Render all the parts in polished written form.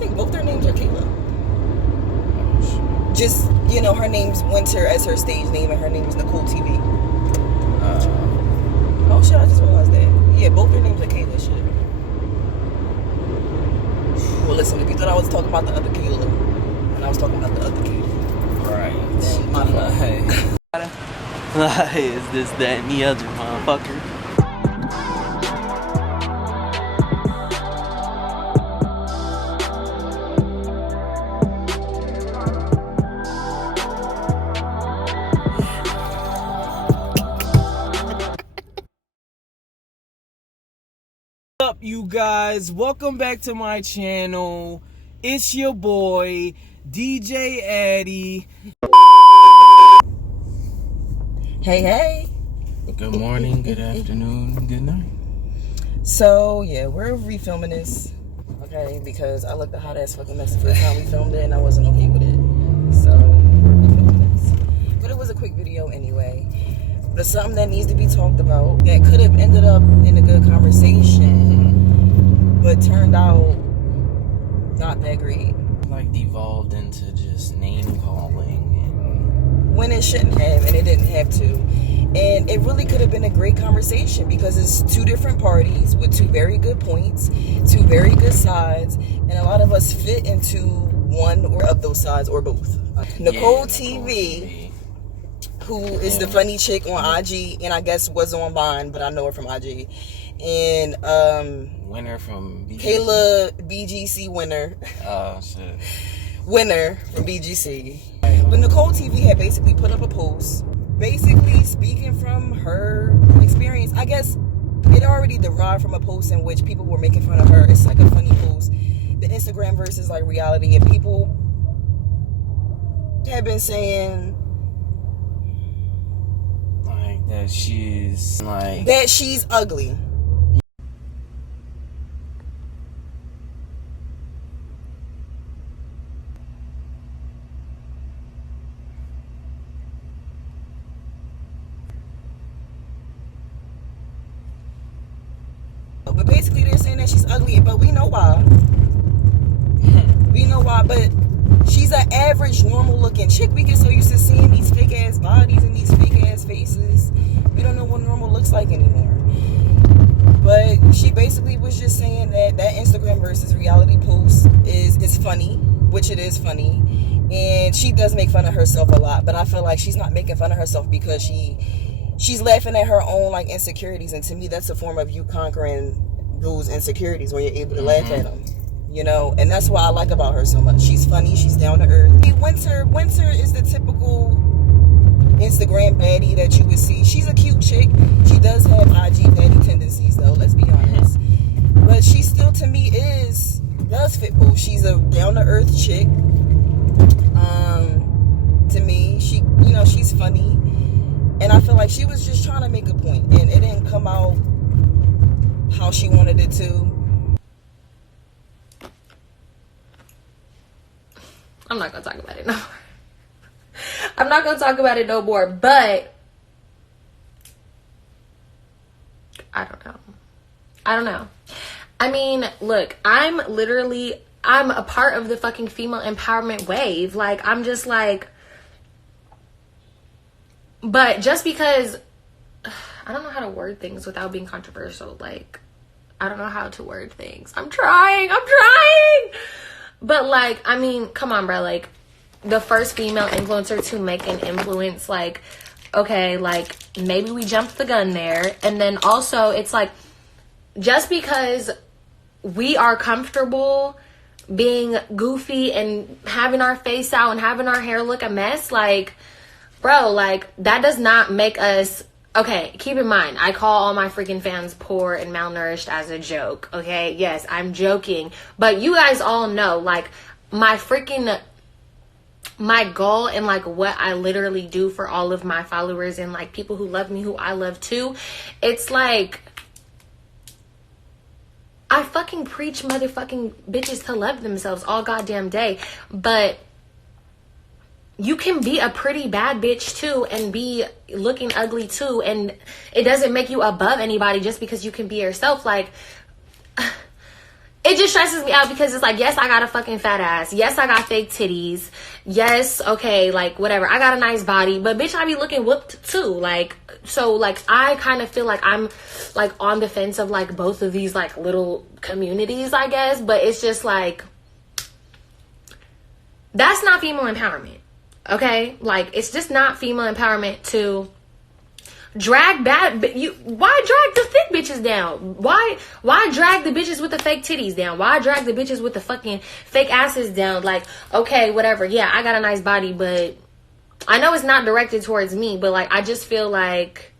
think both their names are Kayla. Oh, shit. Just, you know, her name's Winter as her stage name, and her name is Nicole TV. Oh shit, I just realized that. Yeah, both their names are Kayla, shit. Well, listen, if you thought I was talking about the other Kayla, and I was talking about the other Kayla. Right. Then my fault. Hey, is this, that, and the other motherfucker? What's up, you guys? Welcome back to my channel. It's your boy, DJ Addy. Hey. Good morning, good afternoon, good night. So, yeah, we're refilming this, okay, because I looked a hot ass fucking mess the first time we filmed it, and I wasn't okay with it. So, we're refilming this. But it was a quick video anyway. But something that needs to be talked about that could have ended up in a good conversation, but turned out not that great. Like devolved into just name calling. When it shouldn't have, and it didn't have to. And it really could have been a great conversation because it's two different parties with two very good points, two very good sides, and a lot of us fit into one or of those sides or both. Nicole TV, who is the funny chick on IG, and I guess was on Vine, but I know her from IG. And Winner from BGC. Kayla BGC Winner. Oh shit. Winner from BGC. But Nicole TV had basically put up a post, basically speaking from her experience. I guess it already derived from a post in which people were making fun of her. It's like a funny post. The Instagram versus like reality, and people have been saying Like that she's ugly. But basically they're saying that she's ugly, but we know why. We know why, but she's an average, normal looking chick. We get so used to seeing these fake ass bodies and these fake ass faces. We don't know what normal looks like anymore. But she basically was just saying that Instagram versus reality post is funny, which it is funny. And she does make fun of herself a lot, but I feel like she's not making fun of herself because she's laughing at her own like insecurities, and to me that's a form of you conquering those insecurities when you're able to laugh at them, you know. And that's what I like about her so much. She's funny, she's down to earth. Winter is the typical Instagram baddie that you would see. She's a cute chick. She does have IG baddie tendencies though, let's be honest, but she still to me does fit both. She's a down to earth chick. To me, she's funny. And I feel like she was just trying to make a point, and it didn't come out how she wanted it to. I'm not going to talk about it no more. I'm not going to talk about it no more, but I don't know. I mean, look, I'm a part of the fucking female empowerment wave. Like, I'm just like... But just because I don't know how to word things without being controversial, like, I don't know how to word things. I'm trying. But like, I mean, come on, bro. Like, the first female influencer to make an influence, like, okay, like, maybe we jumped the gun there. And then also, it's like, just because we are comfortable being goofy and having our face out and having our hair look a mess, like, bro, like, that does not make us... Okay, keep in mind, I call all my freaking fans poor and malnourished as a joke, okay? Yes, I'm joking. But you guys all know, like, my goal and, like, what I literally do for all of my followers and, like, people who love me, who I love too, it's like... I fucking preach motherfucking bitches to love themselves all goddamn day, but... You can be a pretty bad bitch too and be looking ugly too, and it doesn't make you above anybody just because you can be yourself. Like, it just stresses me out because it's like, yes, I got a fucking fat ass. Yes, I got fake titties. Yes, okay, like, whatever. I got a nice body. But, bitch, I be looking whooped, too. Like, so, like, I kind of feel like I'm, like, on the fence of, like, both of these, like, little communities, I guess. But it's just, like, that's not female empowerment. Okay? Like, it's just not female empowerment to drag bad. Why drag the thick bitches down? Why drag the bitches with the fake titties down? Why drag the bitches with the fucking fake asses down? Like, okay, whatever. Yeah, I got a nice body, but I know it's not directed towards me, but like, I just feel like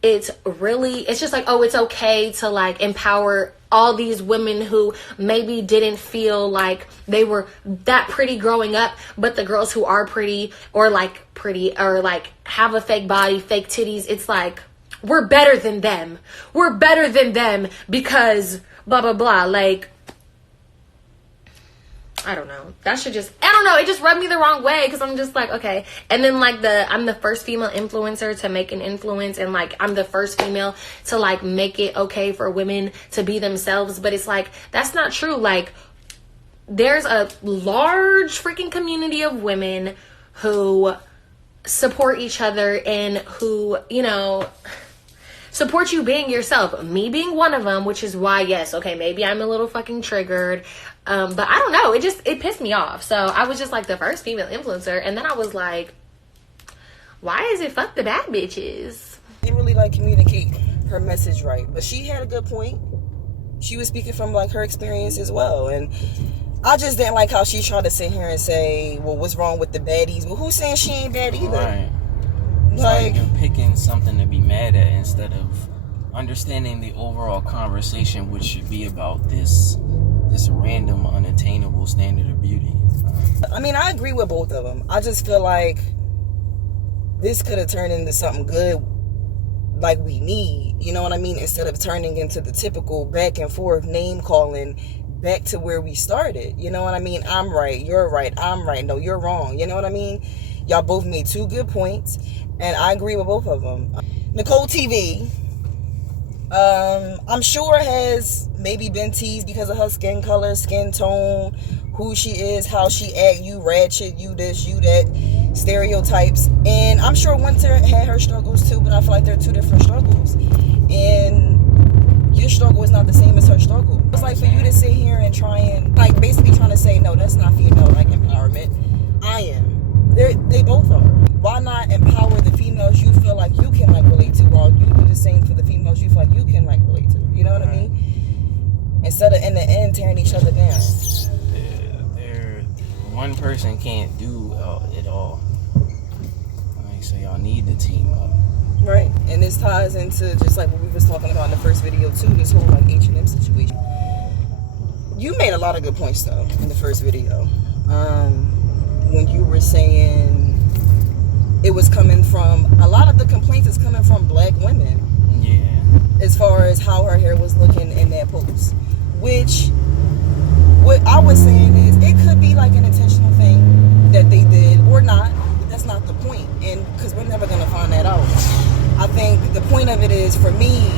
it's just like, oh, it's okay to like empower all these women who maybe didn't feel like they were that pretty growing up, but the girls who are pretty or like have a fake body, fake titties, it's like, we're better than them. We're better than them because blah, blah, blah. Like, I don't know. It just rubbed me the wrong way because I'm just like, okay. And then like I'm the first female influencer to make an influence, and like I'm the first female to like make it okay for women to be themselves. But it's like, that's not true. Like, there's a large freaking community of women who support each other and who, you know, support you being yourself. Me being one of them, which is why, yes, okay, maybe I'm a little fucking triggered. But I don't know. It pissed me off. So I was just like the first female influencer. And then I was like, why is it fuck the bad bitches? Didn't really like communicate her message right. But she had a good point. She was speaking from like her experience as well. And I just didn't like how she tried to sit here and say, well, what's wrong with the baddies? Well, who's saying she ain't bad either? Right. It's like you're picking something to be mad at instead of understanding the overall conversation, which should be about this random, unattainable standard of beauty. I mean, I agree with both of them. I just feel like this could have turned into something good like we need. You know what I mean? Instead of turning into the typical back and forth name calling back to where we started. You know what I mean? I'm right, you're right, I'm right, no, you're wrong. You know what I mean? Y'all both made two good points, and I agree with both of them. Nicole TV, I'm sure has maybe been teased because of her skin color, skin tone, who she is, how she act, you ratchet, you this, you that, stereotypes. And I'm sure Winter had her struggles too, but I feel like they're two different struggles. And your struggle is not the same as her struggle. It's like for you to sit here and try and like basically trying to say, no, that's not female like empowerment. I am. They both are. Why not empower the females you feel like you can like relate to, while you do the same for the females you feel like you can like relate to? You know what I mean? Instead of in the end tearing each other down. One person can't do it all. Like, so y'all need to team up. Right, and this ties into just like what we was talking about in the first video too, this whole like H&M situation. You made a lot of good points though in the first video. When you were saying it was coming from, a lot of the complaints is coming from black women. Yeah. As far as how her hair was looking in that post. Which, what I was saying is, it could be like an intentional thing that they did or not. But that's not the point. And because we're never going to find that out. I think the point of it is, for me,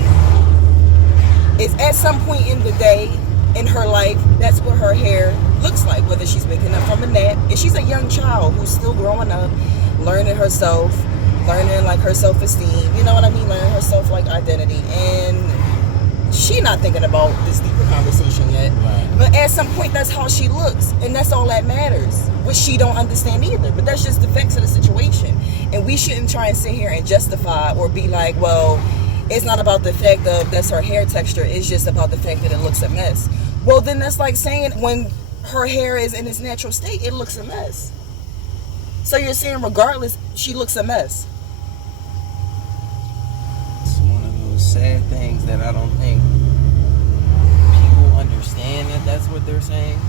is at some point in the day in her life, that's what her hair looks like, whether she's waking up from a nap, and she's a young child who's still growing up, learning herself, learning like her self-esteem, you know what I mean, learning her self like identity, and she not thinking about this deeper conversation yet. Right. But at some point, that's how she looks, and that's all that matters, which she don't understand either. But that's just the facts of the situation, and we shouldn't try and sit here and justify or be like, well, it's not about the fact of that's her hair texture, it's just about the fact that it looks a mess. Well, then that's like saying when her hair is in its natural state, it looks a mess. So you're saying regardless, she looks a mess. It's one of those sad things that I don't think people understand that that's what they're saying.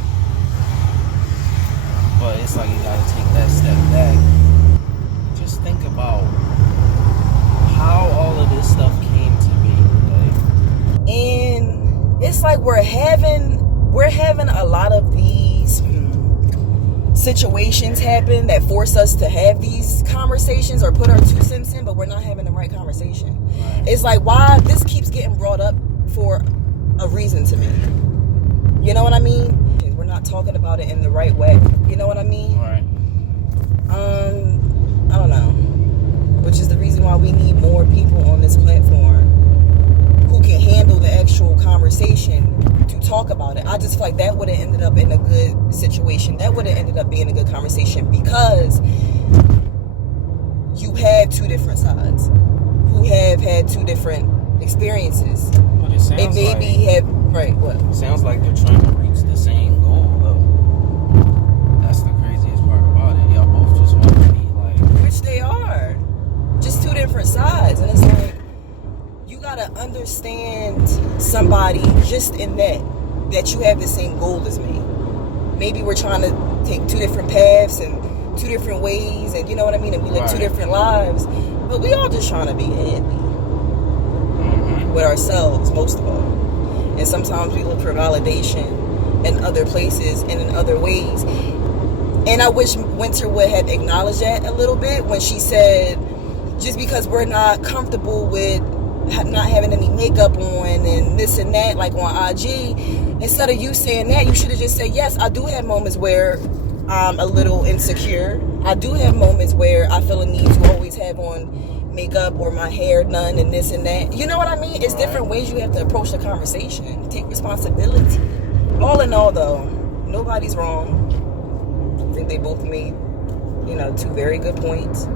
But it's like you gotta take that step back. Just think about how all of this stuff came to be. Like, and it's like we're having a lot of these situations happen that force us to have these conversations or put our 2 cents in, but we're not having the right conversation. right. It's like, why this keeps getting brought up for a reason to me. You know what I mean? We're not talking about it in the right way. You know what I mean? Right. I don't know. Which is the reason why we need more people on this platform who can handle the actual conversation to talk about it. I just feel like that would have ended up in a good situation. That would have ended up being a good conversation because you have two different sides who have had two different experiences. But it sounds and maybe like, have right what? Sounds like they're trying to reach the same goal though. That's the craziest part about it. Y'all both just want to be like, Which they are. Just two different sides. And it's like you gotta understand somebody just in that you have the same goal as me. Maybe we're trying to take two different paths and two different ways, and you know what I mean, and we live two different lives, but we all just trying to be happy with ourselves, most of all. And sometimes we look for validation in other places and in other ways. And I wish Winter would have acknowledged that a little bit when she said, just because we're not comfortable with not having any makeup on and this and that, like on IG, instead of you saying that, you should have just said, yes, I do have moments where I'm a little insecure. I do have moments where I feel a need to always have on makeup or my hair done and this and that. You know what I mean? It's different ways you have to approach the conversation. Take responsibility. All in all, though, nobody's wrong. I think they both made, two very good points.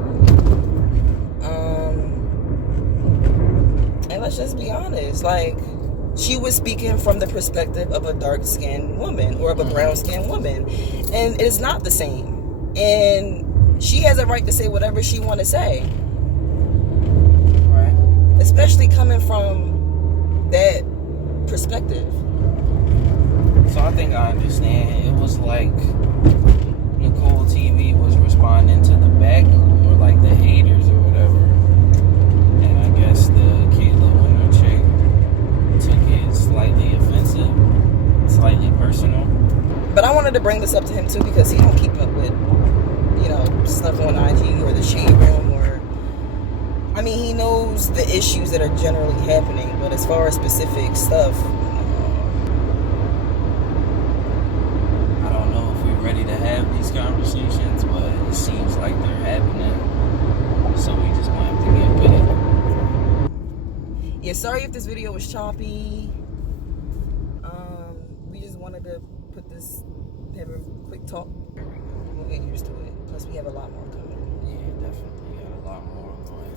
And let's just be honest, like, she was speaking from the perspective of a dark-skinned woman or of a brown-skinned woman, and it's not the same. And she has a right to say whatever she want to say, right? Especially coming from that perspective. So I think I understand. It was like Nicole TV was responding to the back or like the haters or whatever, and I guess the Kayla Winter chick took it slightly offensive, slightly personal. But I wanted to bring this up to him too because he don't keep up with, stuff on IG or the shade room, or I mean, he knows the issues that are generally happening, but as far as specific stuff, I don't know if we're ready to have these conversations, but it seems like they're happening. So we just gonna have to get with it. Yeah, sorry if this video was choppy. We just wanted to have a quick talk. We'll get used to it. Plus, we have a lot more coming. Yeah, definitely got a lot more going.